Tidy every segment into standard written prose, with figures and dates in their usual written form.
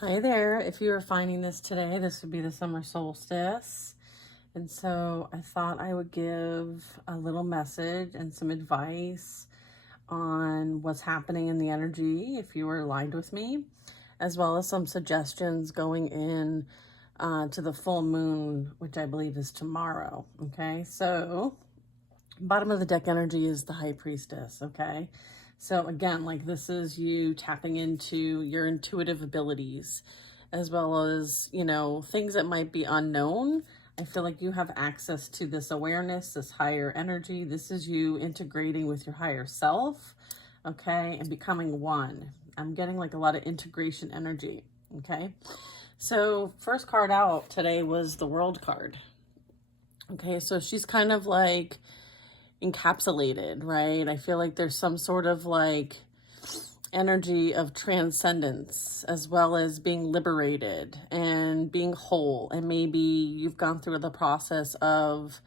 Hi there. If you are finding this today, this would be the summer solstice. And so I thought I would give a little message and some advice on what's happening in the energy if you are aligned with me, as well as some suggestions going in to the full moon, which I believe is tomorrow. Okay, so bottom of the deck energy is the high priestess. Okay, so again, like this is you tapping into your intuitive abilities as well as, things that might be unknown. I feel like you have access to this awareness, this higher energy. This is you integrating with your higher self, okay, and becoming one. I'm getting like a lot of integration energy, okay? So first card out today was the World card. Okay, so she's kind of like encapsulated, right? I feel like there's some sort of like energy of transcendence as well as being liberated and being whole. And maybe you've gone through the process of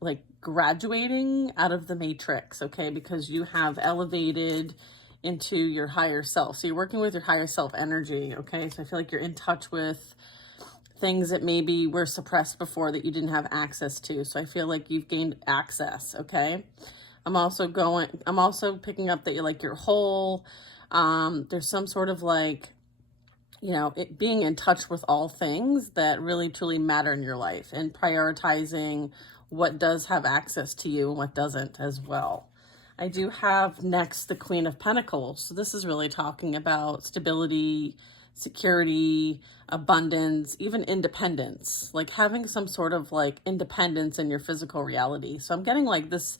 like graduating out of the matrix, okay? Because you have elevated into your higher self. So you're working with your higher self energy, okay? So I feel like you're in touch with things that maybe were suppressed before that you didn't have access to. So I feel like you've gained access, okay? I'm also picking up that you're whole. There's some sort of like, it being in touch with all things that really truly matter in your life and prioritizing what does have access to you and what doesn't as well. I do have next the Queen of Pentacles. So this is really talking about stability, security, abundance, even independence, like having some sort of like independence in your physical reality. So I'm getting like this,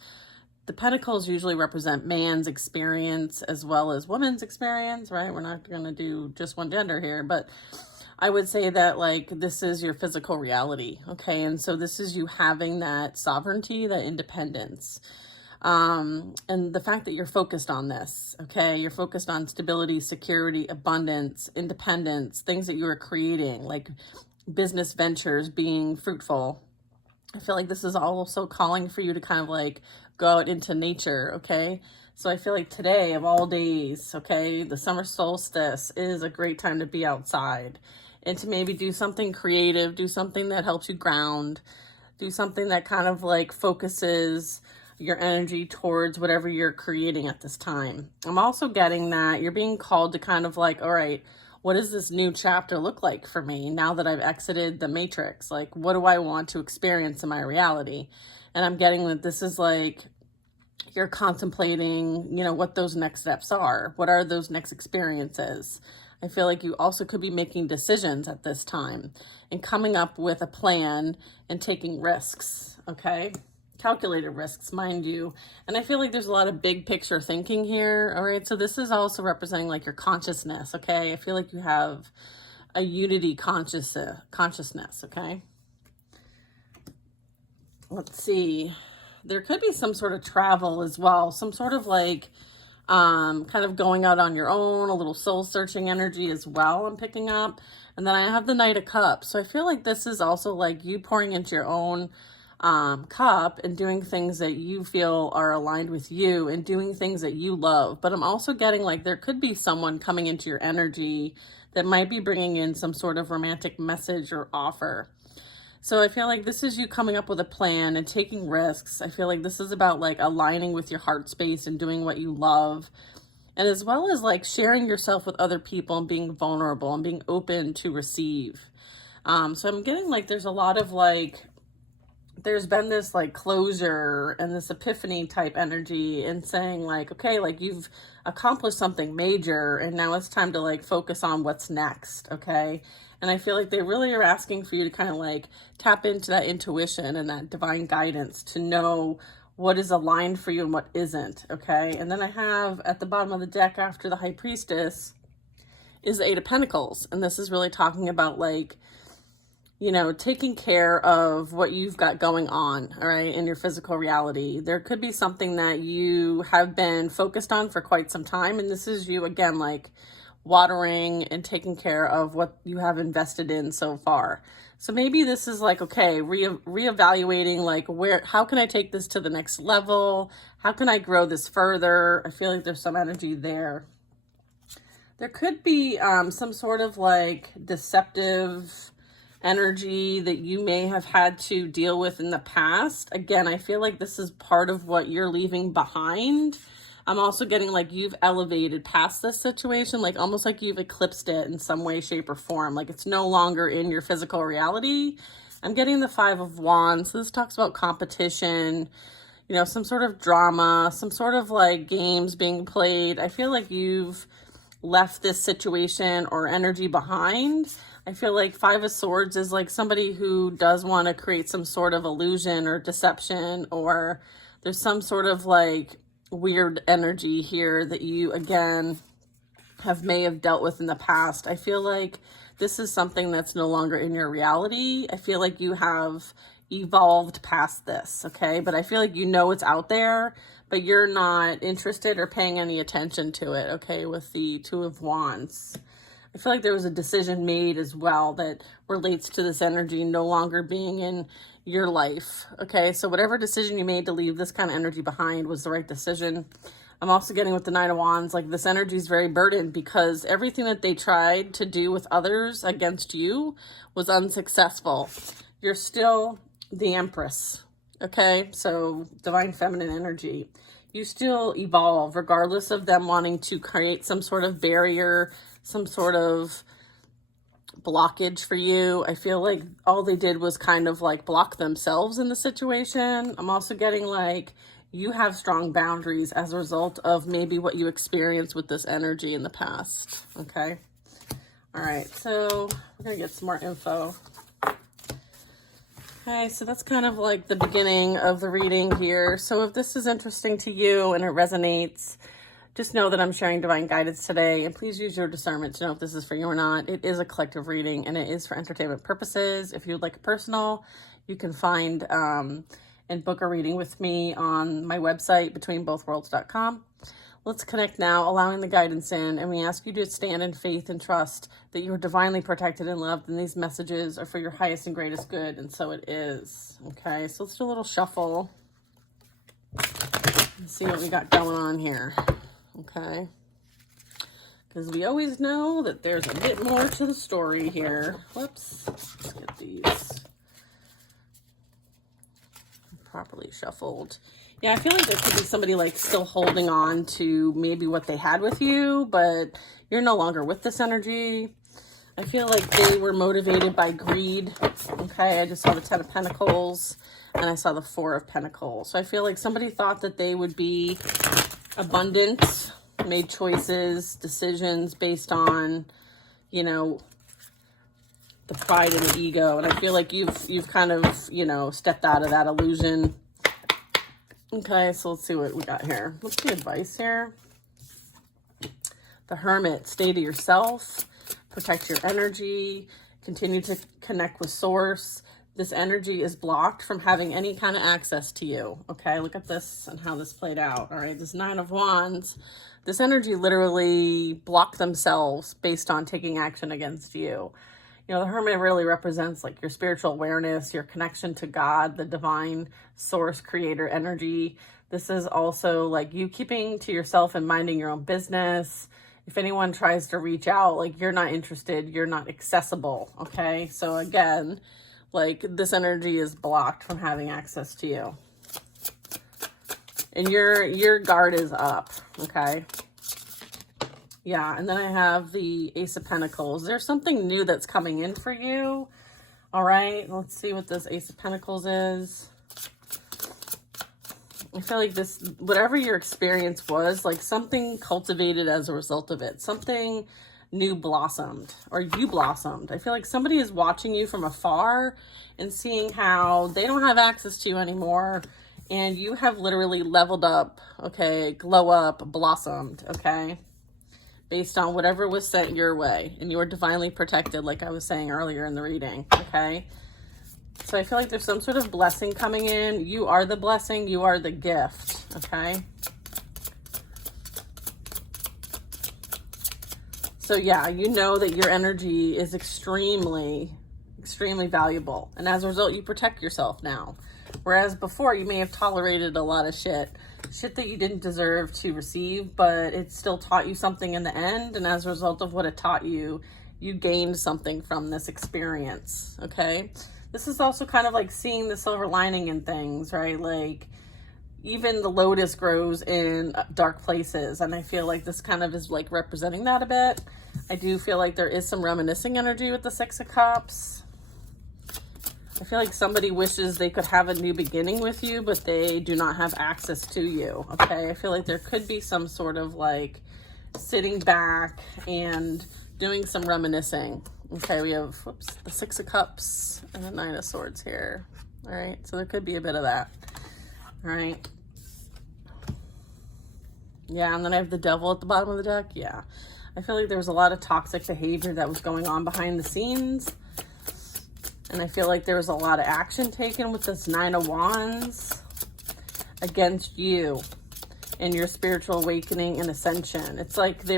the pentacles usually represent man's experience as well as woman's experience, right? We're not going to do just one gender here, but I would say that like this is your physical reality, okay? And so this is you having that sovereignty, that independence. And the fact that you're focused on this, okay? You're focused on stability, security, abundance, independence, things that you are creating, like business ventures being fruitful. I feel like this is also calling for you to kind of like go out into nature, okay? So I feel like today of all days, okay, the summer solstice is a great time to be outside and to maybe do something creative, do something that helps you ground, do something that kind of like focuses your energy towards whatever you're creating at this time. I'm also getting that you're being called to kind of like, all right, what does this new chapter look like for me now that I've exited the matrix? Like, what do I want to experience in my reality? And I'm getting that this is like, you're contemplating, what those next steps are. What are those next experiences? I feel like you also could be making decisions at this time and coming up with a plan and taking risks, okay? Calculated risks, mind you. And I feel like there's a lot of big picture thinking here, all right? So this is also representing like your consciousness, okay? I feel like you have a unity consciousness, okay? Let's see. There could be some sort of travel as well, some sort of like kind of going out on your own, a little soul searching energy as well I'm picking up. And then I have the Knight of Cups. So I feel like this is also like you pouring into your own cup and doing things that you feel are aligned with you and doing things that you love. But I'm also getting like there could be someone coming into your energy that might be bringing in some sort of romantic message or offer. So I feel like this is you coming up with a plan and taking risks. I feel like this is about like aligning with your heart space and doing what you love. And as well as like sharing yourself with other people and being vulnerable and being open to receive. So I'm getting like there's a lot of like, there's been this like closure and this epiphany type energy and saying like, okay, like you've accomplished something major and now it's time to like focus on what's next, okay? And I feel like they really are asking for you to kind of like tap into that intuition and that divine guidance to know what is aligned for you and what isn't, okay? And then I have at the bottom of the deck after the High Priestess is the Eight of Pentacles. And this is really talking about like, taking care of what you've got going on, all right, in your physical reality. There could be something that you have been focused on for quite some time. And this is you, again, like watering and taking care of what you have invested in so far. So maybe this is like, okay, reevaluating like how can I take this to the next level? How can I grow this further? I feel like there's some energy there. There could be some sort of like deceptive energy that you may have had to deal with in the past. Again, I feel like this is part of what you're leaving behind. I'm also getting like you've elevated past this situation, like almost like you've eclipsed it in some way, shape, or form. Like it's no longer in your physical reality. I'm getting the Five of Wands. So this talks about competition, you know, some sort of drama, some sort of like games being played. I feel like you've left this situation or energy behind. I feel like Five of Swords is like somebody who does want to create some sort of illusion or deception, or there's some sort of like weird energy here that you again may have dealt with in the past. I feel like this is something that's no longer in your reality. I feel like you have evolved past this, okay? But I feel like you know it's out there, but you're not interested or paying any attention to it, okay, with the Two of Wands. I feel like there was a decision made as well that relates to this energy no longer being in your life, okay? So whatever decision you made to leave this kind of energy behind was the right decision. I'm also getting with the Nine of Wands, like this energy is very burdened because everything that they tried to do with others against you was unsuccessful. You're still the Empress, okay? So divine feminine energy. You still evolve regardless of them wanting to create some sort of barrier, some sort of blockage for you. I feel like all they did was kind of like block themselves in the situation. I'm also getting like you have strong boundaries as a result of maybe what you experienced with this energy in the past, okay? All right, so we're gonna get some more info. Okay, so that's kind of like the beginning of the reading here. So if this is interesting to you and it resonates, just know that I'm sharing divine guidance today, and please use your discernment to know if this is for you or not. It is a collective reading, and it is for entertainment purposes. If you'd like a personal, you can find and book a reading with me on my website, betweenbothworlds.com. Let's connect now, allowing the guidance in, and we ask you to stand in faith and trust that you are divinely protected and loved, and these messages are for your highest and greatest good, and so it is. Okay, so let's do a little shuffle and see what we got going on here. Okay, because we always know that there's a bit more to the story here. Whoops, let's get these properly shuffled. Yeah, I feel like there could be somebody like still holding on to maybe what they had with you, but you're no longer with this energy. I feel like they were motivated by greed. Okay, I just saw the Ten of Pentacles and I saw the Four of Pentacles. So I feel like somebody thought that they would be abundant, made choices, decisions based on, you know, the pride and the ego. And I feel like you've kind of, you know, stepped out of that illusion. Okay, so let's see what we got here. What's the advice here? The Hermit, stay to yourself, protect your energy, continue to connect with source. This energy is blocked from having any kind of access to you. Okay, look at this and how this played out. All right, this Nine of Wands, this energy literally blocked themselves based on taking action against you. You know, the Hermit really represents like your spiritual awareness, your connection to God, the divine source creator energy. This is also like you keeping to yourself and minding your own business. If anyone tries to reach out, like you're not interested, you're not accessible. Okay, so again, like this energy is blocked from having access to you. And your guard is up, okay? Yeah, and then I have the Ace of Pentacles. There's something new that's coming in for you. All right, let's see what this Ace of Pentacles is. I feel like this, whatever your experience was, like something cultivated as a result of it. Something new blossomed, or you blossomed. I feel like somebody is watching you from afar and seeing how they don't have access to you anymore, and you have literally leveled up, okay, glow up, blossomed, okay, based on whatever was sent your way, and you are divinely protected, like I was saying earlier in the reading, okay? So I feel like there's some sort of blessing coming in. You are the blessing, you are the gift, okay? So yeah, you know that your energy is extremely extremely valuable. And as a result, you protect yourself now. Whereas before, you may have tolerated a lot of shit that you didn't deserve to receive, but it still taught you something in the end. And as a result of what it taught you, you gained something from this experience, okay? This is also kind of like seeing the silver lining in things, right? Like, even the lotus grows in dark places, and I feel like this kind of is like representing that a bit. I do feel like there is some reminiscing energy with the Six of Cups. I feel like somebody wishes they could have a new beginning with you, but they do not have access to you, okay? I feel like there could be some sort of like sitting back and doing some reminiscing. Okay, we have, the Six of Cups and the Nine of Swords here. All right, so there could be a bit of that. All right. Yeah, and then I have the Devil at the bottom of the deck. Yeah. I feel like there was a lot of toxic behavior that was going on behind the scenes. And I feel like there was a lot of action taken with this Nine of Wands against you and your spiritual awakening and ascension. It's like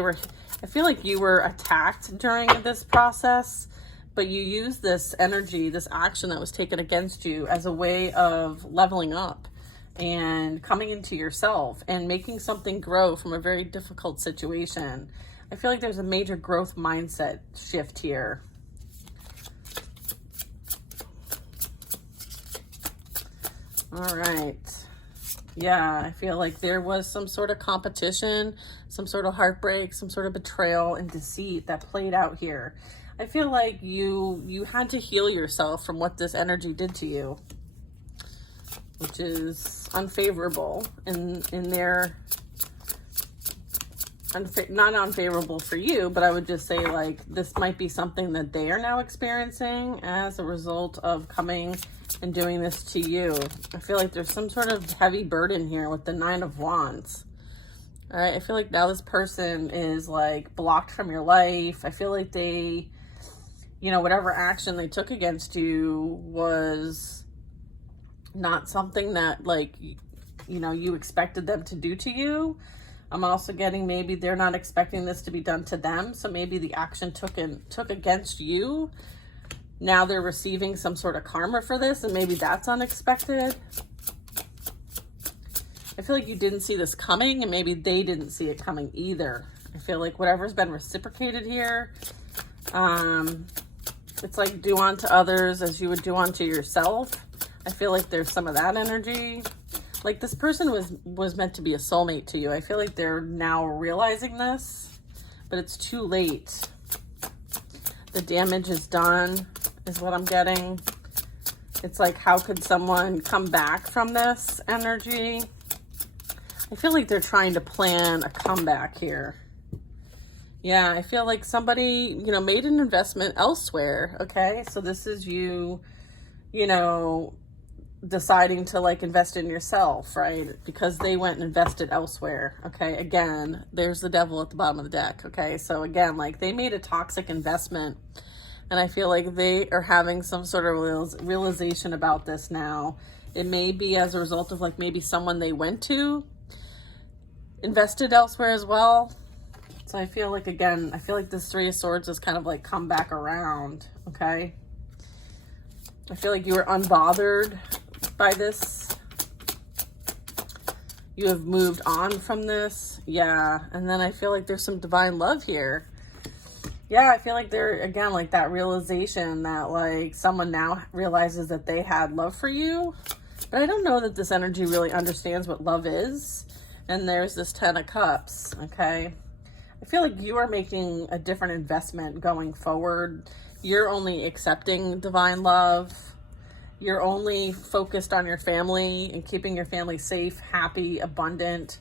I feel like you were attacked during this process, but you used this energy, this action that was taken against you as a way of leveling up and coming into yourself and making something grow from a very difficult situation. I feel like there's a major growth mindset shift here. All right. Yeah, I feel like there was some sort of competition, some sort of heartbreak, some sort of betrayal and deceit that played out here. I feel like you had to heal yourself from what this energy did to you, which is unfavorable in their, not unfavorable for you, but I would just say like this might be something that they are now experiencing as a result of coming and doing this to you. I feel like there's some sort of heavy burden here with the Nine of Wands. All right, I feel like now this person is like blocked from your life. I feel like they, whatever action they took against you was not something that like, you expected them to do to you. I'm also getting maybe they're not expecting this to be done to them. So maybe the action took against you. Now they're receiving some sort of karma for this, and maybe that's unexpected. I feel like you didn't see this coming, and maybe they didn't see it coming either. I feel like whatever's been reciprocated here, it's like do unto others as you would do unto yourself. I feel like there's some of that energy. Like this person was meant to be a soulmate to you. I feel like they're now realizing this, but it's too late. The damage is done, is what I'm getting. It's like, how could someone come back from this energy? I feel like they're trying to plan a comeback here. Yeah, I feel like somebody, made an investment elsewhere, okay? So this is you, deciding to like invest in yourself, right? Because they went and invested elsewhere, okay? Again, there's the Devil at the bottom of the deck, okay? So again, like they made a toxic investment, and I feel like they are having some sort of realization about this now. It may be as a result of like maybe someone they went to invested elsewhere as well. So I feel like, again, I feel like this Three of Swords has kind of like come back around, okay? I feel like you were unbothered by this. You have moved on from this. Yeah. And then I feel like there's some divine love here. Yeah, I feel like there, again, like that realization that like someone now realizes that they had love for you. But I don't know that this energy really understands what love is. And there's this Ten of Cups, okay? I feel like you are making a different investment going forward. You're only accepting divine love. You're only focused on your family and keeping your family safe, happy, abundant,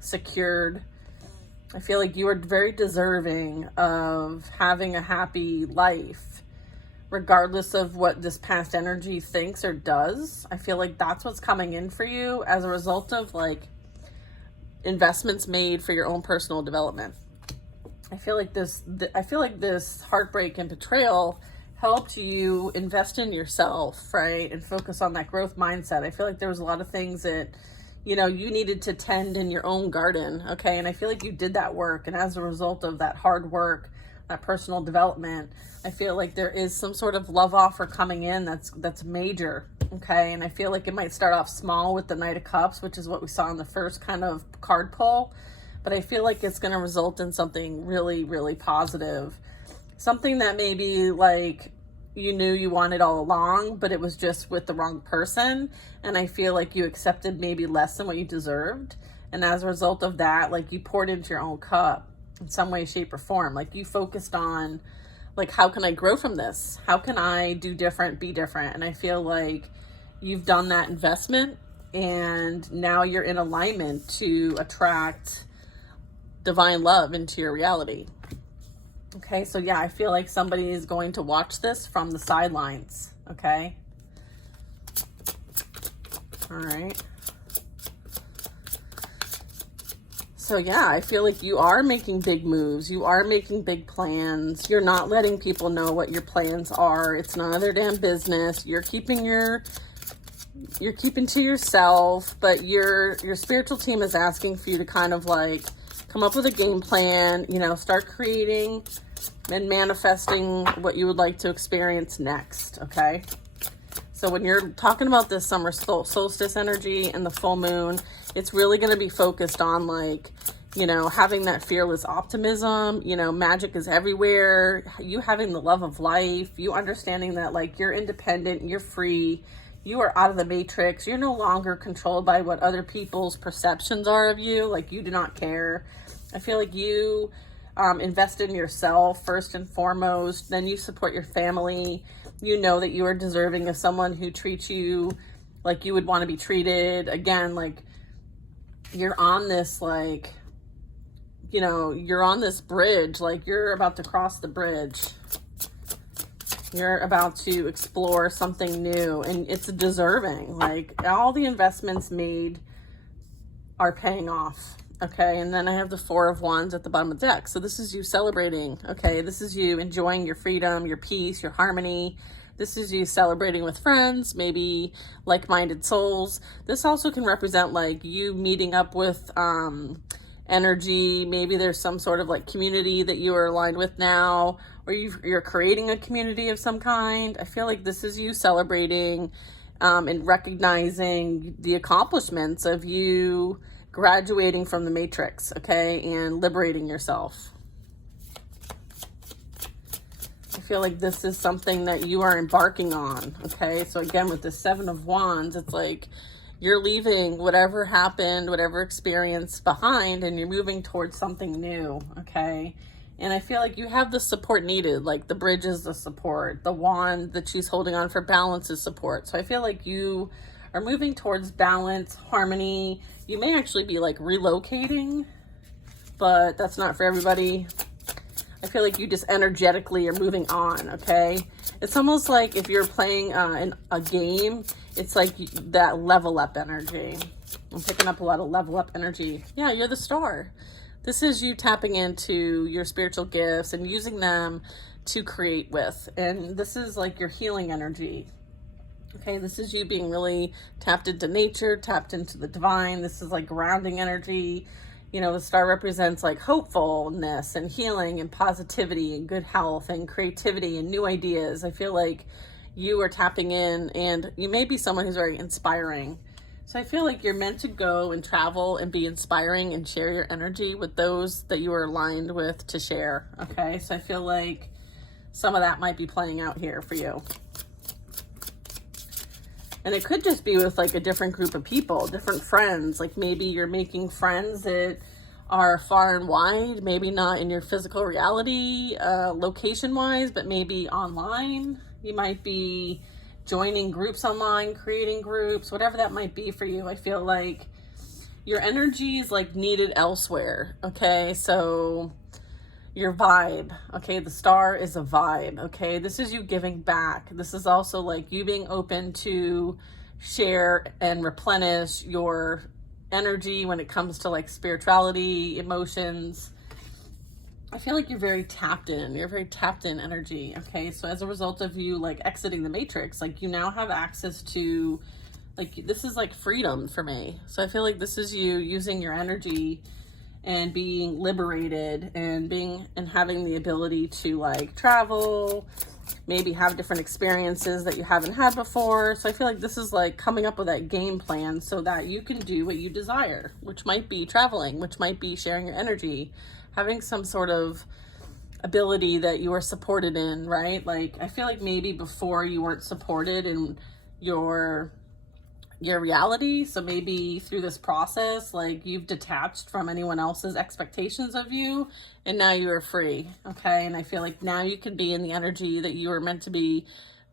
secured. I feel like you are very deserving of having a happy life, regardless of what this past energy thinks or does. I feel like that's what's coming in for you as a result of like investments made for your own personal development. I feel like this heartbreak and betrayal helped you invest in yourself, right? And focus on that growth mindset. I feel like there was a lot of things that, you needed to tend in your own garden, okay? And I feel like you did that work. And as a result of that hard work that personal development, I feel like there is some sort of love offer coming in that's major, okay? And I feel like it might start off small with the Knight of Cups, which is what we saw in the first kind of card pull, but I feel like it's going to result in something really, really positive. Something that maybe like you knew you wanted all along, but it was just with the wrong person. And I feel like you accepted maybe less than what you deserved. And as a result of that, like you poured into your own cup in some way, shape, or form. Like you focused on, like, how can I grow from this? How can I do different, be different? And I feel like you've done that investment, and now you're in alignment to attract divine love into your reality. Okay, so yeah, I feel like somebody is going to watch this from the sidelines, okay? All right. So yeah, I feel like you are making big moves. You are making big plans. You're not letting people know what your plans are. It's none of their damn business. You're keeping to yourself, but your spiritual team is asking for you to kind of like come up with a game plan, you know, start creating and manifesting what you would like to experience next, okay? So when you're talking about this summer solstice energy and the full moon, it's really going to be focused on like, you know, having that fearless optimism, you know, magic is everywhere, you having the love of life, you understanding that like you're independent, you're free, you are out of the matrix, you're no longer controlled by what other people's perceptions are of you, like you do not care. I feel like you invest in yourself first and foremost, then you support your family. You know that you are deserving of someone who treats you like you would want to be treated. Again, like you're on this, like, you know, you're on this bridge, like you're about to cross the bridge. You're about to explore something new, and it's deserving. Like all the investments made are paying off. Okay, and then I have the Four of Wands at the bottom of the deck. So this is you celebrating, okay? This is you enjoying your freedom, your peace, your harmony. This is you celebrating with friends, maybe like-minded souls. This also can represent like you meeting up with energy. Maybe there's some sort of like community that you are aligned with now, or you're creating a community of some kind. I feel like this is you celebrating and recognizing the accomplishments of you graduating from the matrix, okay, and liberating yourself. I feel like this is something that you are embarking on, okay? So again, with the Seven of Wands, it's like you're leaving whatever happened, whatever experience behind, and you're moving towards something new, okay? And I feel like you have the support needed, like the bridge is the support, the wand that she's holding on for balance is support. So I feel like you are moving towards balance, harmony. You may actually be like relocating, but that's not for everybody. I feel like you just energetically are moving on, okay? It's almost like if you're playing a game, it's like that level up energy. I'm picking up a lot of level up energy. Yeah, you're the star. This is you tapping into your spiritual gifts and using them to create with. And this is like your healing energy. Okay, this is you being really tapped into nature, tapped into the divine. This is like grounding energy. You know, the star represents like hopefulness and healing and positivity and good health and creativity and new ideas. I feel like you are tapping in, and you may be someone who's very inspiring. So I feel like you're meant to go and travel and be inspiring and share your energy with those that you are aligned with to share. Okay, so I feel like some of that might be playing out here for you. And it could just be with like a different group of people, different friends. Like maybe you're making friends that are far and wide, maybe not in your physical reality, location-wise, but maybe online. You might be joining groups online, creating groups, whatever that might be for you. I feel like your energy is like needed elsewhere, okay? So your vibe, okay? The star is a vibe, okay? This is you giving back. This is also like you being open to share and replenish your energy when it comes to like spirituality, emotions. I feel like you're very tapped in. You're very tapped in energy, okay? So as a result of you like exiting the matrix, like you now have access to, like, this is like freedom for me. So I feel like this is you using your energy and being liberated and having the ability to like travel, maybe have different experiences that you haven't had before. So I feel like this is like coming up with that game plan so that you can do what you desire, which might be traveling, which might be sharing your energy, having some sort of ability that you are supported in, right? Like I feel like maybe before you weren't supported in your reality. So maybe through this process, like you've detached from anyone else's expectations of you and now you are free. Okay. And I feel like now you can be in the energy that you were meant to be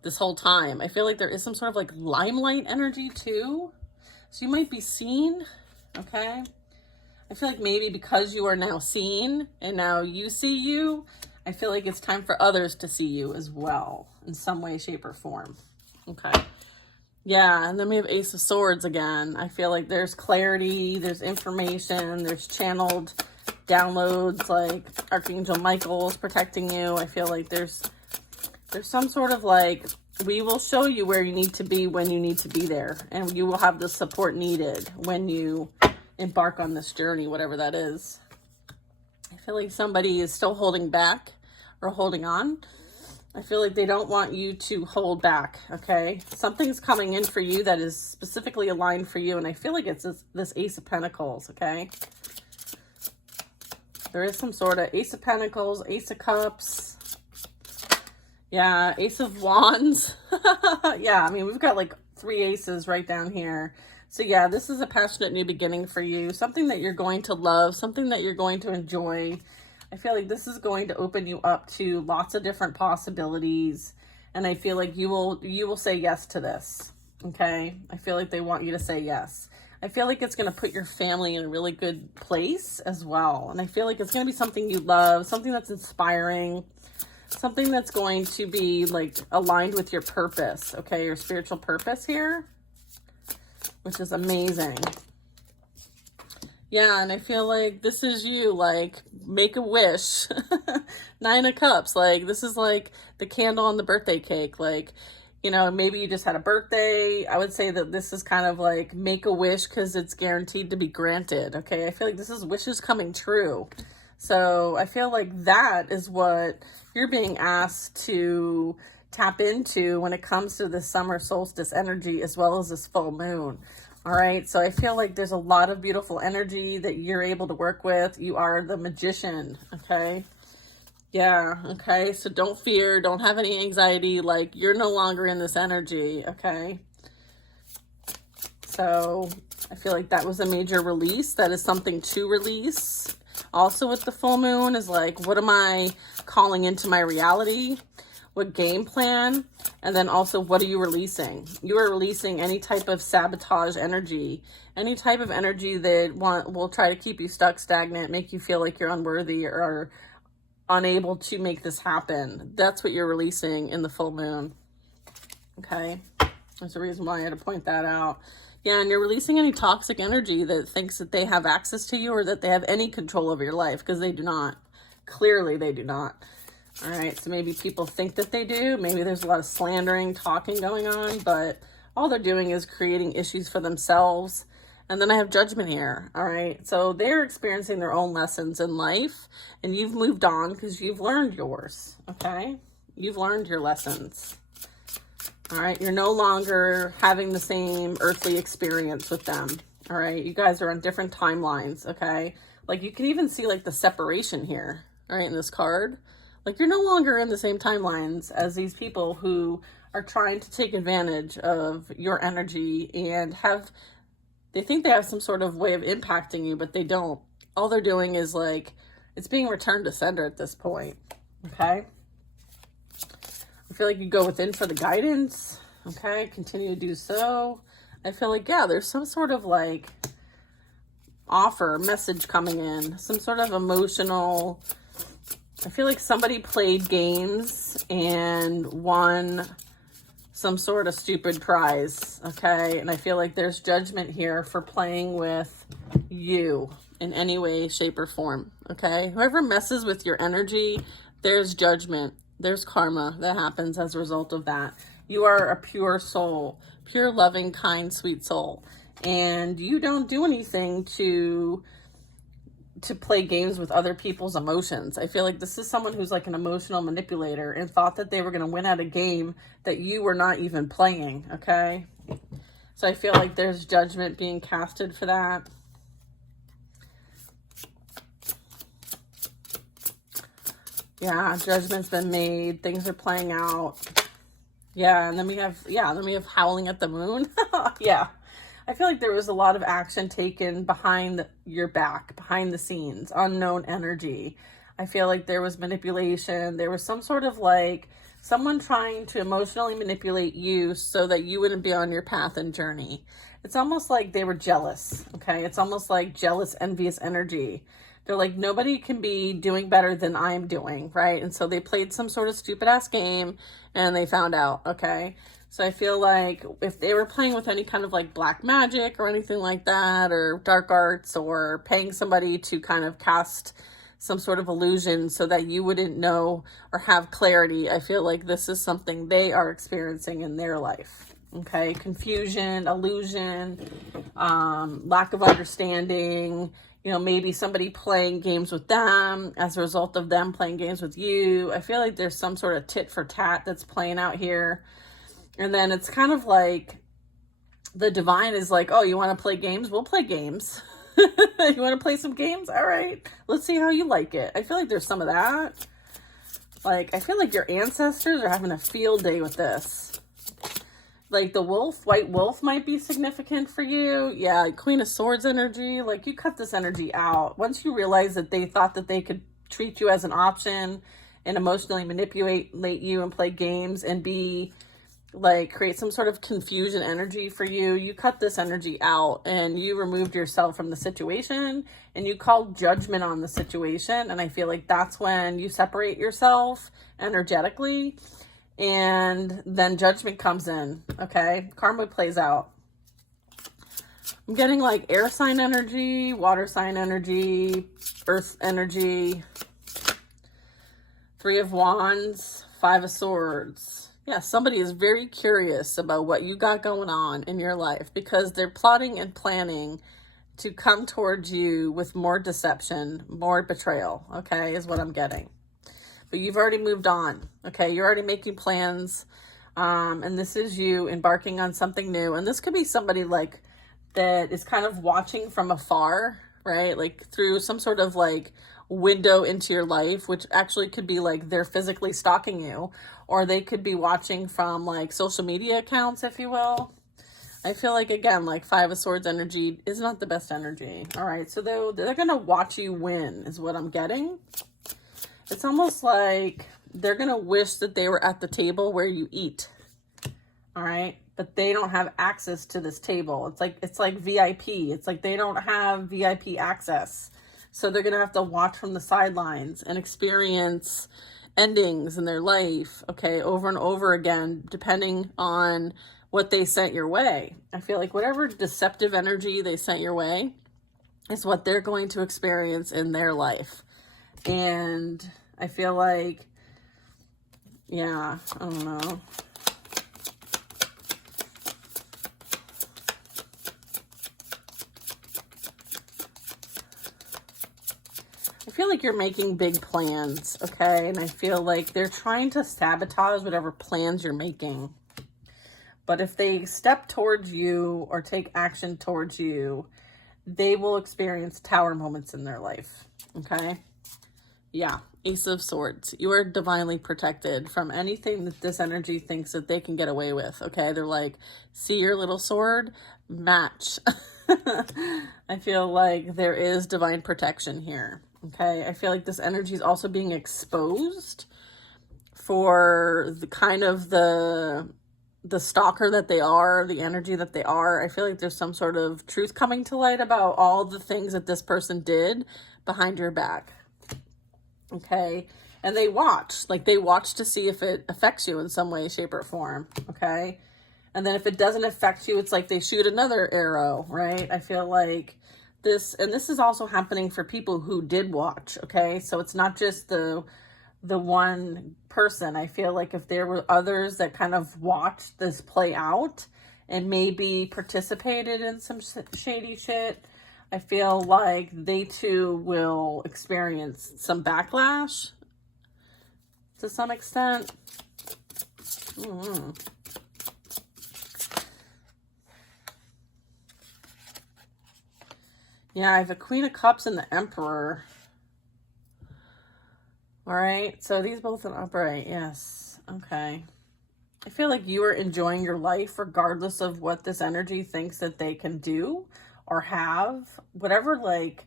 this whole time. I feel like there is some sort of like limelight energy too. So you might be seen. Okay. I feel like maybe because you are now seen and now you see you, I feel like it's time for others to see you as well in some way, shape, or form. Okay. Yeah, and then we have Ace of Swords again. I feel like there's clarity, there's information, there's channeled downloads, like Archangel Michael's protecting you. I feel like there's some sort of like, we will show you where you need to be when you need to be there. And you will have the support needed when you embark on this journey, whatever that is. I feel like somebody is still holding back or holding on. I feel like they don't want you to hold back, okay? Something's coming in for you that is specifically aligned for you, and I feel like it's this Ace of Pentacles, okay? There is some sort of Ace of Pentacles, Ace of Cups. Yeah, Ace of Wands. Yeah, I mean, we've got like 3 aces right down here. So yeah, this is a passionate new beginning for you. Something that you're going to love, something that you're going to enjoy. I feel like this is going to open you up to lots of different possibilities. And I feel like you will say yes to this. Okay. I feel like they want you to say yes. I feel like it's going to put your family in a really good place as well. And I feel like it's going to be something you love, something that's inspiring, something that's going to be like aligned with your purpose. Okay. Your spiritual purpose here, which is amazing. Yeah, and I feel like this is you, like, make a wish. 9 of Cups, like, this is like the candle on the birthday cake. Like, you know, maybe you just had a birthday. I would say that this is kind of like make a wish because it's guaranteed to be granted, okay? I feel like this is wishes coming true. So I feel like that is what you're being asked to tap into when it comes to the summer solstice energy as well as this full moon. All right, so I feel like there's a lot of beautiful energy that you're able to work with. You are the magician, okay? Yeah, okay? So don't fear, don't have any anxiety. Like, you're no longer in this energy, okay? So I feel like that was a major release. That is something to release. Also with the full moon is like, what am I calling into my reality? What game plan? And then also, what are you releasing? You are releasing any type of sabotage energy, any type of energy that will try to keep you stuck, stagnant, make you feel like you're unworthy or unable to make this happen. That's what you're releasing in the full moon. Okay. There's a reason why I had to point that out. Yeah, and you're releasing any toxic energy that thinks that they have access to you or that they have any control over your life, because they do not. Clearly, they do not. All right, so maybe people think that they do. Maybe there's a lot of slandering, talking going on, but all they're doing is creating issues for themselves. And then I have Judgment here, all right? So they're experiencing their own lessons in life, and you've moved on because you've learned yours, okay? You've learned your lessons, all right? You're no longer having the same earthly experience with them, all right? You guys are on different timelines, okay? Like, you can even see, like, the separation here, all right, in this card. Like, you're no longer in the same timelines as these people who are trying to take advantage of your energy and they think they have some sort of way of impacting you, but they don't. All they're doing is like, it's being returned to sender at this point, okay? I feel like you go within for the guidance, okay? Continue to do so. I feel like, yeah, there's some sort of like offer, message coming in, some sort of emotional. I feel like somebody played games and won some sort of stupid prize, okay? And I feel like there's judgment here for playing with you in any way, shape, or form, okay? Whoever messes with your energy, there's judgment. There's karma that happens as a result of that. You are a pure soul, pure, loving, kind, sweet soul. And you don't do anything to to play games with other people's emotions. I feel like this is someone who's like an emotional manipulator and thought that they were going to win at a game that you were not even playing, okay? So I feel like there's judgment being casted for that. Yeah, judgment's been made. Things are playing out. Yeah, and then we have howling at the moon. Yeah. I feel like there was a lot of action taken behind your back, behind the scenes, unknown energy. I feel like there was manipulation. There was some sort of like someone trying to emotionally manipulate you so that you wouldn't be on your path and journey. It's almost like they were jealous, okay? It's almost like jealous, envious energy. They're like, nobody can be doing better than I'm doing, right? And so they played some sort of stupid ass game and they found out, okay? So I feel like if they were playing with any kind of like black magic or anything like that, or dark arts, or paying somebody to kind of cast some sort of illusion so that you wouldn't know or have clarity, I feel like this is something they are experiencing in their life. Okay, confusion, illusion, lack of understanding, you know, maybe somebody playing games with them as a result of them playing games with you. I feel like there's some sort of tit for tat that's playing out here. And then it's kind of like the divine is like, oh, you want to play games? We'll play games. You want to play some games? All right. Let's see how you like it. I feel like there's some of that. Like, I feel like your ancestors are having a field day with this. Like the wolf, white wolf might be significant for you. Yeah, Queen of Swords energy. Like you cut this energy out. Once you realize that they thought that they could treat you as an option and emotionally manipulate you and play games and be like create some sort of confusion energy for you, you cut this energy out and you removed yourself from the situation and you called judgment on the situation. And I feel like that's when you separate yourself energetically and then judgment comes in. Okay, karma plays out. I'm getting like air sign energy, water sign energy, earth energy, 3 of Wands, 5 of Swords. Yeah, somebody is very curious about what you got going on in your life because they're plotting and planning to come towards you with more deception, more betrayal, okay, is what I'm getting. But you've already moved on, okay? You're already making plans, and this is you embarking on something new. And this could be somebody like that is kind of watching from afar, right? Like through some sort of like window into your life, which actually could be like they're physically stalking you, or they could be watching from like social media accounts, if you will. I feel like, again, like 5 of Swords energy is not the best energy. All right, so they're going to watch you win is what I'm getting. It's almost like they're going to wish that they were at the table where you eat. All right, but they don't have access to this table. It's like VIP. It's like they don't have VIP access. So they're going to have to watch from the sidelines and experience endings in their life, okay, over and over again, depending on what they sent your way. I feel like whatever deceptive energy they sent your way is what they're going to experience in their life. And I feel like, yeah, I don't know. I feel like you're making big plans, okay? And I feel like they're trying to sabotage whatever plans you're making. But if they step towards you or take action towards you, they will experience tower moments in their life, okay? Yeah, Ace of Swords. You are divinely protected from anything that this energy thinks that they can get away with, okay? They're like, see your little sword? Match. I feel like there is divine protection here, okay? I feel like this energy is also being exposed for the kind of the stalker that they are, the energy that they are. I feel like there's some sort of truth coming to light about all the things that this person did behind your back. Okay. And they watch to see if it affects you in some way, shape, or form. Okay. And then if it doesn't affect you, it's like they shoot another arrow, right? I feel like this is also happening for people who did watch. Okay. So it's not just the one person. I feel like if there were others that kind of watched this play out and maybe participated in some shady shit, I feel like they too will experience some backlash to some extent. Yeah, I have the Queen of Cups and the Emperor. All right, so these both in upright, yes. Okay. I feel like you are enjoying your life regardless of what this energy thinks that they can do or have. Whatever, like,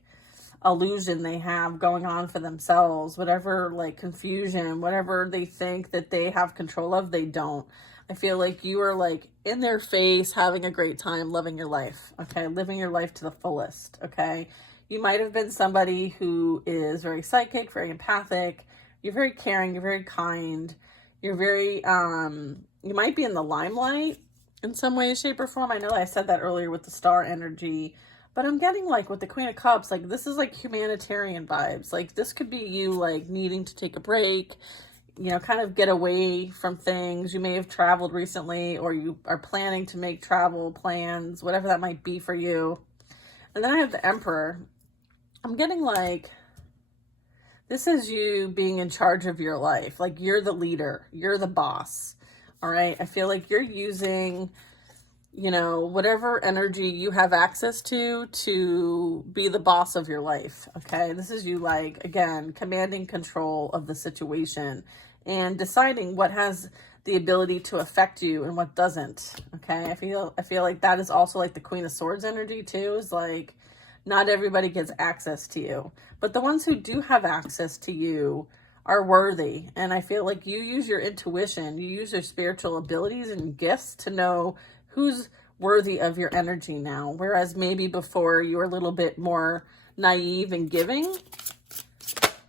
illusion they have going on for themselves, whatever, like, confusion, whatever they think that they have control of, they don't. I feel like you are, like, in their face, having a great time, loving your life, okay? Living your life to the fullest, okay? You might have been somebody who is very psychic, very empathic. You're very caring, you're very kind. You're very, you might be in the limelight in some way, shape, or form. I know I said that earlier with the star energy, but I'm getting, like, with the Queen of Cups, like, this is, like, humanitarian vibes. Like, this could be you, like, needing to take a break, you know, kind of get away from things. You may have traveled recently, or you are planning to make travel plans, whatever that might be for you. And then I have the Emperor. I'm getting, like, this is you being in charge of your life. Like, you're the leader. You're the boss. All right? I feel like you're using, you know, whatever energy you have access to be the boss of your life. Okay? This is you, like, again, commanding control of the situation and deciding what has the ability to affect you and what doesn't. Okay? I feel like that is also, like, the Queen of Swords energy too, is like, not everybody gets access to you, but the ones who do have access to you are worthy. And I feel like you use your intuition, you use your spiritual abilities and gifts to know who's worthy of your energy now. Whereas maybe before you were a little bit more naive and giving.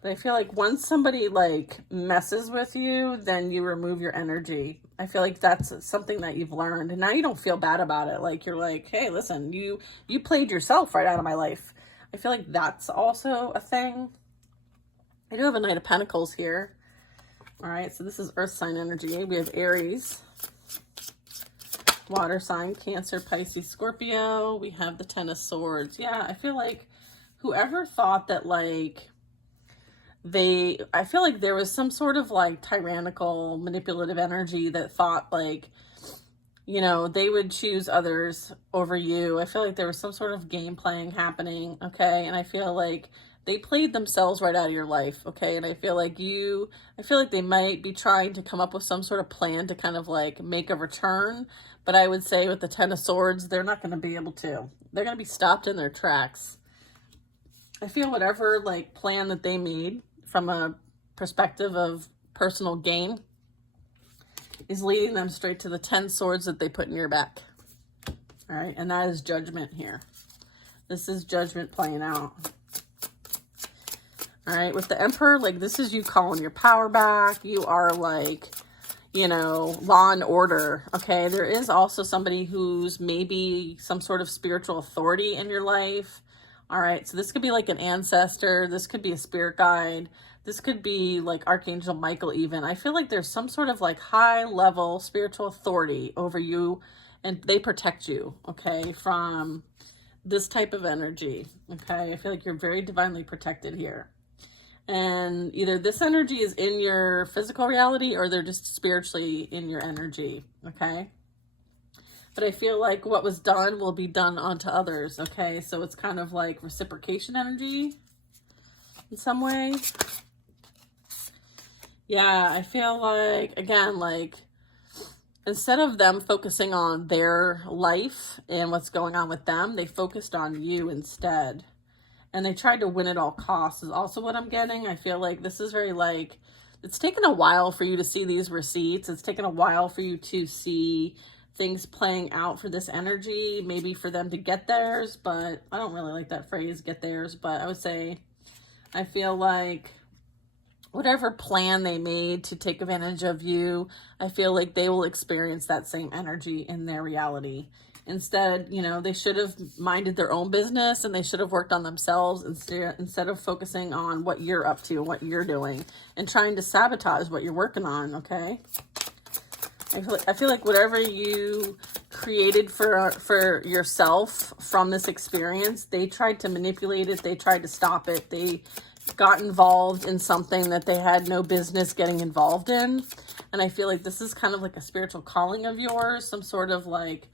But I feel like once somebody, like, messes with you, then you remove your energy. I feel like that's something that you've learned. And now you don't feel bad about it. Like, you're like, hey, listen, you played yourself right out of my life. I feel like that's also a thing. I do have a Knight of Pentacles here. All right, so this is Earth sign energy. We have Aries, water sign, Cancer, Pisces, Scorpio. We have the Ten of Swords. Yeah, I feel like whoever thought that, like, I feel like there was some sort of, like, tyrannical, manipulative energy that thought, like, you know, they would choose others over you. I feel like there was some sort of game playing happening, okay? And I feel like they played themselves right out of your life, okay? And I feel like they might be trying to come up with some sort of plan to kind of, like, make a return. But I would say with the Ten of Swords, they're not going to be able to. They're going to be stopped in their tracks. I feel whatever, like, plan that they made from a perspective of personal gain is leading them straight to the 10 swords that they put in your back. All right, and that is Judgment here. This is Judgment playing out. All right, with the Emperor, like, this is you calling your power back. You are, like, you know, law and order, okay? There is also somebody who's maybe some sort of spiritual authority in your life. All right, so this could be like an ancestor. This could be a spirit guide. This could be like Archangel Michael even. I feel like there's some sort of, like, high level spiritual authority over you, and they protect you, okay, from this type of energy, okay? I feel like you're very divinely protected here. And either this energy is in your physical reality or they're just spiritually in your energy, okay? But I feel like what was done will be done onto others, okay? So it's kind of like reciprocation energy in some way. Yeah, I feel like, again, like, instead of them focusing on their life and what's going on with them, they focused on you instead. And they tried to win at all costs is also what I'm getting. I feel like this is very, like, it's taken a while for you to see these receipts. It's taken a while for you to see things playing out for this energy, maybe for them to get theirs, but I don't really like that phrase, get theirs, but I would say, I feel like whatever plan they made to take advantage of you, I feel like they will experience that same energy in their reality. Instead, you know, they should have minded their own business and they should have worked on themselves instead of focusing on what you're up to and what you're doing and trying to sabotage what you're working on, okay? I feel like whatever you created for yourself from this experience, they tried to manipulate it. They tried to stop it. They got involved in something that they had no business getting involved in. And I feel like this is kind of like a spiritual calling of yours, some sort of like,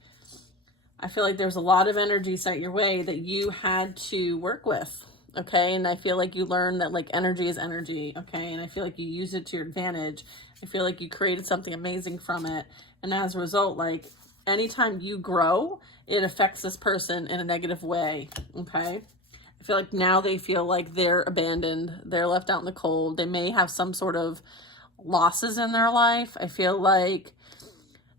I feel like there's a lot of energy set your way that you had to work with, okay? And I feel like you learned that like energy is energy, okay? And I feel like you use it to your advantage. I feel like you created something amazing from it. And as a result, like anytime you grow, it affects this person in a negative way, okay? I feel like now they feel like they're abandoned. They're left out in the cold. They may have some sort of losses in their life. I feel like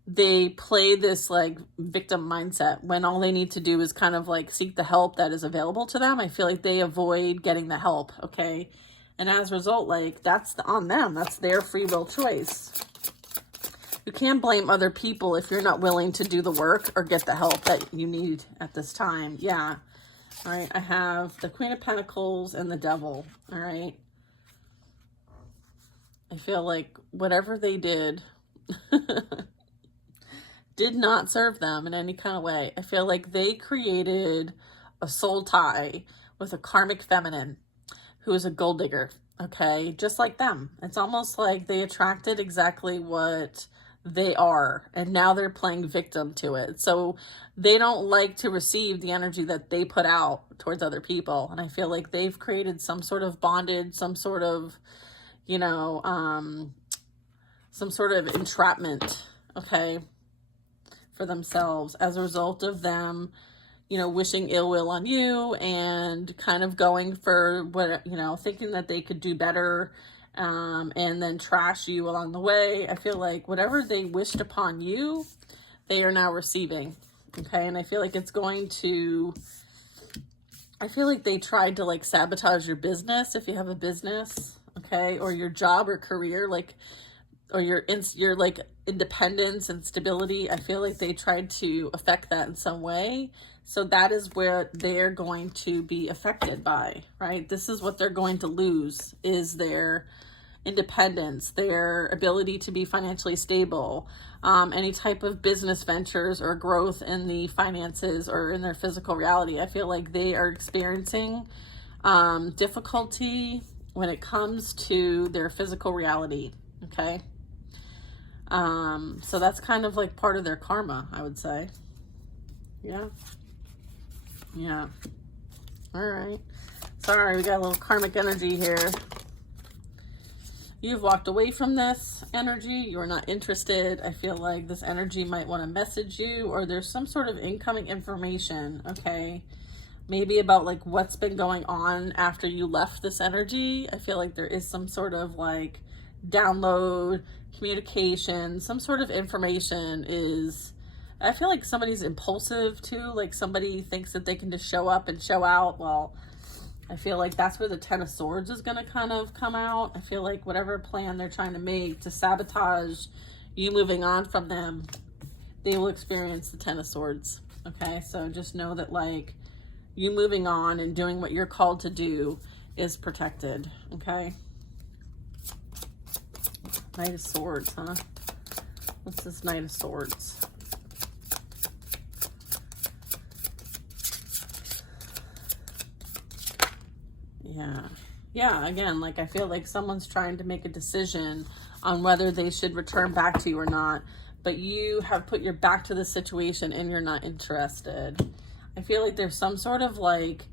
they play this like victim mindset when all they need to do is kind of like seek the help that is available to them. I feel like they avoid getting the help, okay? And as a result, like that's on them. That's their free will choice. You can't blame other people if you're not willing to do the work or get the help that you need at this time. Yeah. All right, I have the Queen of Pentacles and the Devil, all right? I feel like whatever they did did not serve them in any kind of way. I feel like they created a soul tie with a karmic feminine who is a gold digger, okay? Just like them. It's almost like they attracted exactly what they are, and now they're playing victim to it. So they don't like to receive the energy that they put out towards other people. And I feel like they've created some sort of bondage, some sort of, you know, some sort of entrapment, okay, for themselves as a result of them, you know, wishing ill will on you and kind of going for what, you know, thinking that they could do better, and then trash you along the way. I feel like whatever they wished upon you, they are now receiving, okay? And I feel like it's going to, I feel like they tried to like sabotage your business if you have a business, okay? Or your job or career, like, or your like independence and stability. I feel like they tried to affect that in some way. So that is where they're going to be affected by, right? This is what they're going to lose, is their independence, their ability to be financially stable, any type of business ventures or growth in the finances or in their physical reality. I feel like they are experiencing difficulty when it comes to their physical reality, okay? So that's kind of like part of their karma, I would say. Yeah. Yeah. All right. Sorry, we got a little karmic energy here. You've walked away from this energy. You're not interested. I feel like this energy might want to message you, or there's some sort of incoming information, okay? Maybe about like what's been going on after you left this energy. I feel like there is some sort of like download, communication, some sort of information is, I feel like somebody's impulsive too. Like somebody thinks that they can just show up and show out. Well, I feel like that's where the Ten of Swords is going to kind of come out. I feel like whatever plan they're trying to make to sabotage you moving on from them, they will experience the Ten of Swords. Okay, so just know that like you moving on and doing what you're called to do is protected. Okay. Knight of Swords, huh? What's this Knight of Swords? Yeah. Yeah, again, like I feel like someone's trying to make a decision on whether they should return back to you or not, but you have put your back to the situation and you're not interested. I feel like there's some sort of like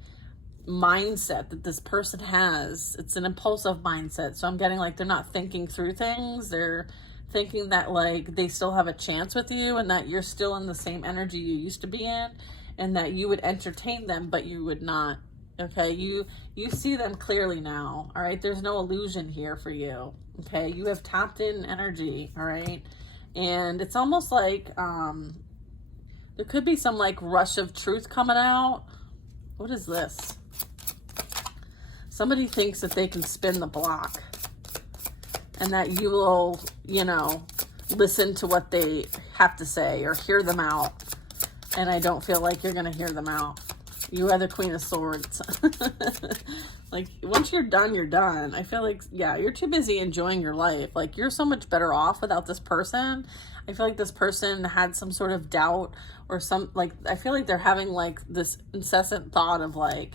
mindset that this person has. It's an impulsive mindset. So I'm getting like they're not thinking through things. They're thinking that like they still have a chance with you and that you're still in the same energy you used to be in, and that you would entertain them, but you would not. Okay, you see them clearly now. All right, there's no illusion here for you. Okay, you have tapped in energy. All right, and it's almost like there could be some like rush of truth coming out. What is this? Somebody thinks that they can spin the block and that you will, you know, listen to what they have to say or hear them out. And I don't feel like you're going to hear them out. You are the Queen of Swords. Like, once you're done, you're done. I feel like, yeah, you're too busy enjoying your life. Like, you're so much better off without this person. I feel like this person had some sort of doubt or some, like, I feel like they're having, like, this incessant thought of, like,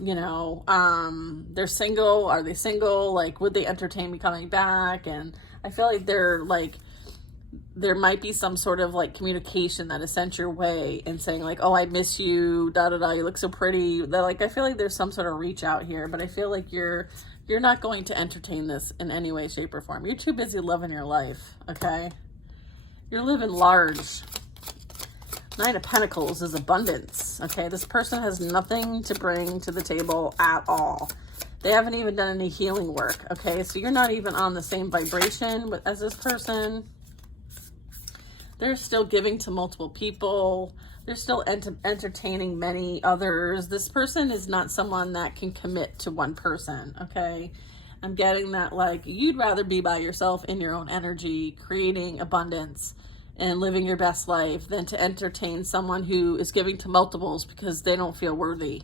you know, they're single. Are they single? Like, would they entertain me coming back? And I feel like they're, like, there might be some sort of like communication that is sent your way and saying like, oh, I miss you, da da da, you look so pretty. That, like, I feel like there's some sort of reach out here, but I feel like you're not going to entertain this in any way, shape, or form. You're too busy living your life, okay? You're living large. Knight of Pentacles is abundance, okay? This person has nothing to bring to the table at all. They haven't even done any healing work, okay? So you're not even on the same vibration as this person. They're still giving to multiple people. They're still entertaining many others. This person is not someone that can commit to one person, okay? I'm getting that, like, you'd rather be by yourself in your own energy, creating abundance and living your best life than to entertain someone who is giving to multiples because they don't feel worthy.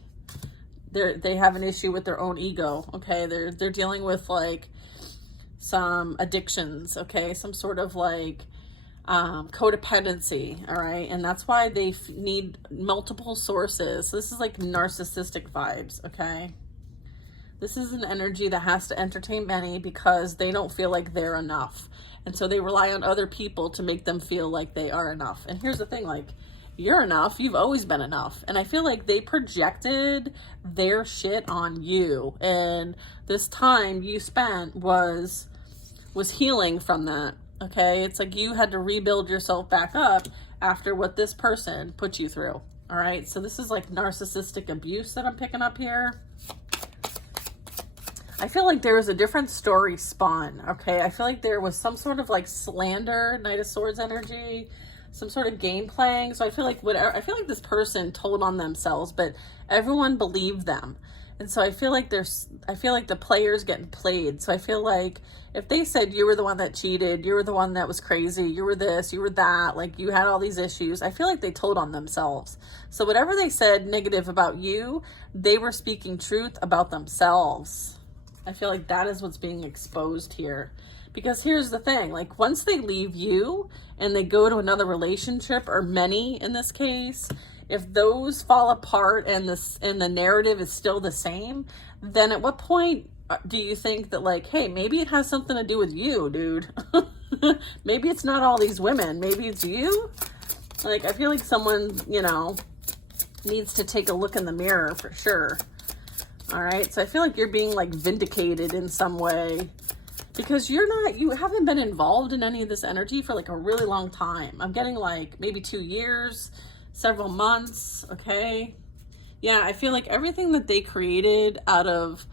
They have an issue with their own ego, okay? They're dealing with, like, some addictions, okay? Some sort of, like, codependency, all right? And that's why they need multiple sources. So this is like narcissistic vibes, okay? This is an energy that has to entertain many because they don't feel like they're enough. And so they rely on other people to make them feel like they are enough. And here's the thing, like, you're enough. You've always been enough. And I feel like they projected their shit on you. And this time you spent was healing from that. Okay, it's like you had to rebuild yourself back up after what this person put you through. All right, so this is like narcissistic abuse that I'm picking up here. I feel like there was a different story spun. Okay, I feel like there was some sort of like slander, Knight of Swords energy, some sort of game playing. So I feel like whatever, I feel like this person told on themselves, but everyone believed them. And so I feel like the player's getting played. So I feel like if they said you were the one that cheated, you were the one that was crazy, you were this, you were that, like you had all these issues, I feel like they told on themselves. So whatever they said negative about you, they were speaking truth about themselves. I feel like that is what's being exposed here. Because here's the thing, like once they leave you and they go to another relationship, or many in this case, if those fall apart and the narrative is still the same, then at what point do you think that, like, hey, maybe it has something to do with you, dude? Maybe it's not all these women. Maybe it's you. Like, I feel like someone, you know, needs to take a look in the mirror for sure. All right. So I feel like you're being like vindicated in some way because you haven't been involved in any of this energy for like a really long time. I'm getting like maybe 2 years, several months, okay? Yeah, I feel like everything that they created out of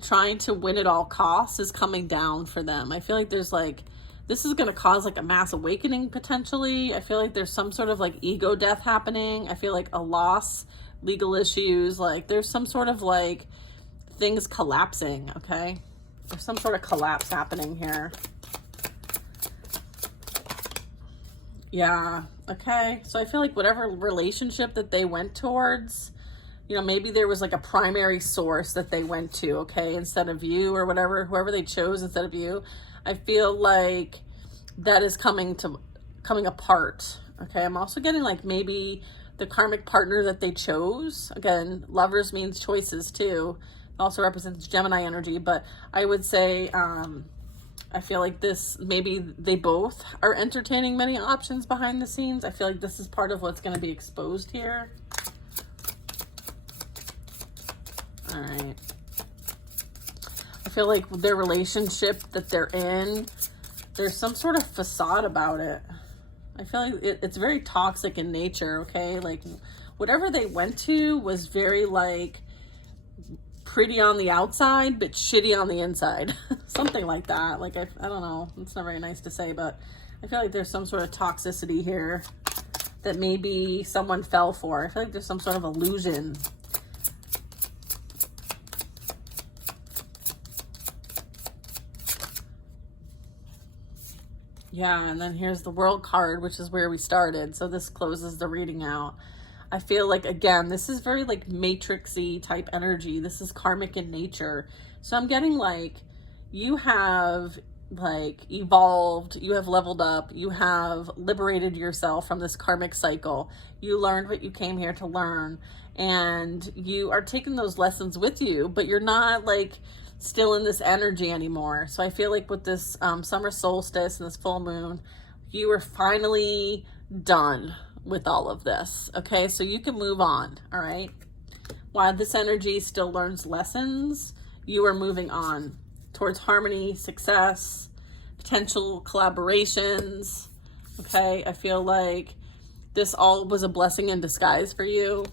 trying to win at all costs is coming down for them. I feel like there's like, this is going to cause like a mass awakening potentially. I feel like there's some sort of like ego death happening. I feel like a loss, legal issues, like there's some sort of like things collapsing, okay? There's some sort of collapse happening here. Yeah, okay. So I feel like whatever relationship that they went towards, you know, maybe there was like a primary source that they went to, okay, instead of you or whatever, whoever they chose instead of you. I feel like that is coming apart, okay? I'm also getting like maybe the karmic partner that they chose. Again, lovers means choices too. It also represents Gemini energy, but I would say, I feel like this, maybe they both are entertaining many options behind the scenes. I feel like this is part of what's going to be exposed here. All right. I feel like their relationship that they're in, there's some sort of facade about it. I feel like it's very toxic in nature, okay? Like whatever they went to was very like pretty on the outside, but shitty on the inside. Something like that. Like, I don't know. It's not very nice to say, but I feel like there's some sort of toxicity here that maybe someone fell for. I feel like there's some sort of illusion. Yeah, and then here's the World card, which is where we started. So this closes the reading out. I feel like, again, this is very like matrixy type energy. This is karmic in nature. So I'm getting like you have like evolved, you have leveled up, you have liberated yourself from this karmic cycle. You learned what you came here to learn, and you are taking those lessons with you, but you're not like still in this energy anymore. So I feel like with this summer solstice and this full moon, you are finally done with all of this. Okay, so you can move on. All right, while this energy still learns lessons, you are moving on towards harmony, success, potential collaborations. Okay, I feel like this all was a blessing in disguise for you.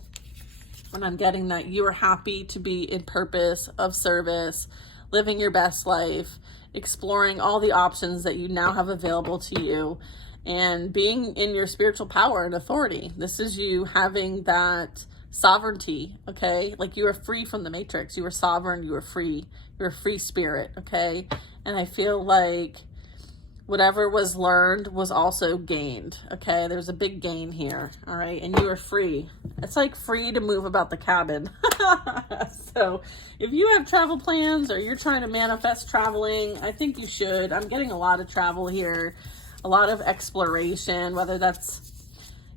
And I'm getting that you are happy to be in purpose of service, living your best life, exploring all the options that you now have available to you, and being in your spiritual power and authority. This is you having that sovereignty, okay? Like you are free from the matrix. You are sovereign, you are free. You're a free spirit, okay? And I feel like whatever was learned was also gained, okay? There's a big gain here, all right? And you are free. It's like free to move about the cabin. So if you have travel plans or you're trying to manifest traveling, I think you should. I'm getting a lot of travel here, a lot of exploration, whether that's,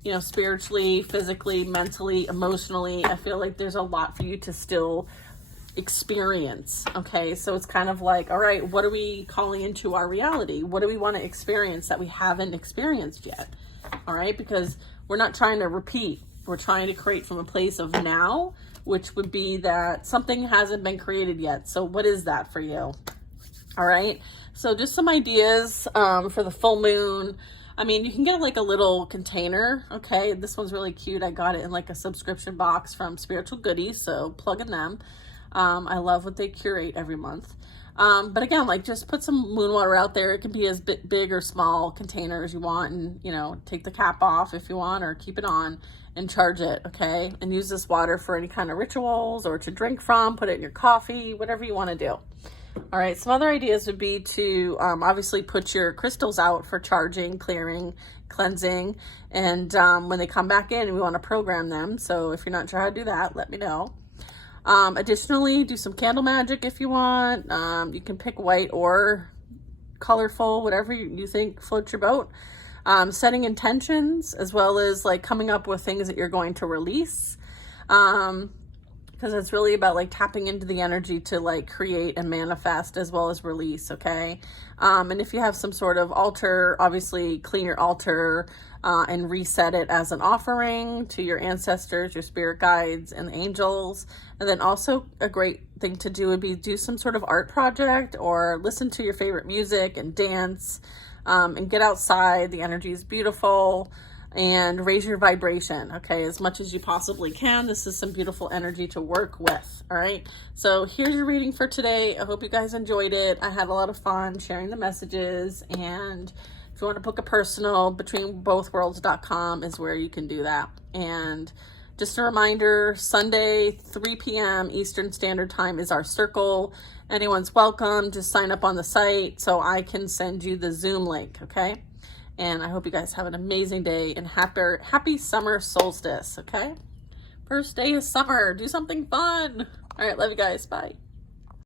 you know, spiritually, physically, mentally, emotionally. I feel like there's a lot for you to still experience. Okay, so it's kind of like, all right, what are we calling into our reality? What do we want to experience that we haven't experienced yet? All right, because we're not trying to repeat, we're trying to create from a place of now, which would be that something hasn't been created yet. So what is that for you? All right, so just some ideas for the full moon. I mean, you can get like a little container. Okay, this one's really cute. I got it in like a subscription box from Spiritual Goodies, so plug in them. I love what they curate every month. But again, like just put some moon water out there. It can be as big or small container as you want, and you know, take the cap off if you want, or keep it on and charge it. Okay, and use this water for any kind of rituals or to drink from. Put it in your coffee, whatever you want to do. All right, some other ideas would be to obviously put your crystals out for charging, clearing, cleansing, and when they come back in, we want to program them. So if you're not sure how to do that, let me know. Additionally, do some candle magic if you want. You can pick white or colorful, whatever you think floats your boat. Setting intentions, as well as like coming up with things that you're going to release. Because it's really about like tapping into the energy to like create and manifest as well as release. Okay. And if you have some sort of altar, obviously clean your altar and reset it as an offering to your ancestors, your spirit guides, and the angels. And then also a great thing to do would be do some sort of art project or listen to your favorite music and dance and get outside. The energy is beautiful. And raise your vibration, okay, as much as you possibly can. This is some beautiful energy to work with, all right? So here's your reading for today. I hope you guys enjoyed it. I had a lot of fun sharing the messages, and if you want to book a personal, betweenbothworlds.com is where you can do that. And just a reminder, Sunday, 3 p.m. Eastern Standard Time is our circle. Anyone's welcome. Just sign up on the site so I can send you the Zoom link, okay? And I hope you guys have an amazing day and happy summer solstice, okay? First day of summer. Do something fun. All right, love you guys. Bye.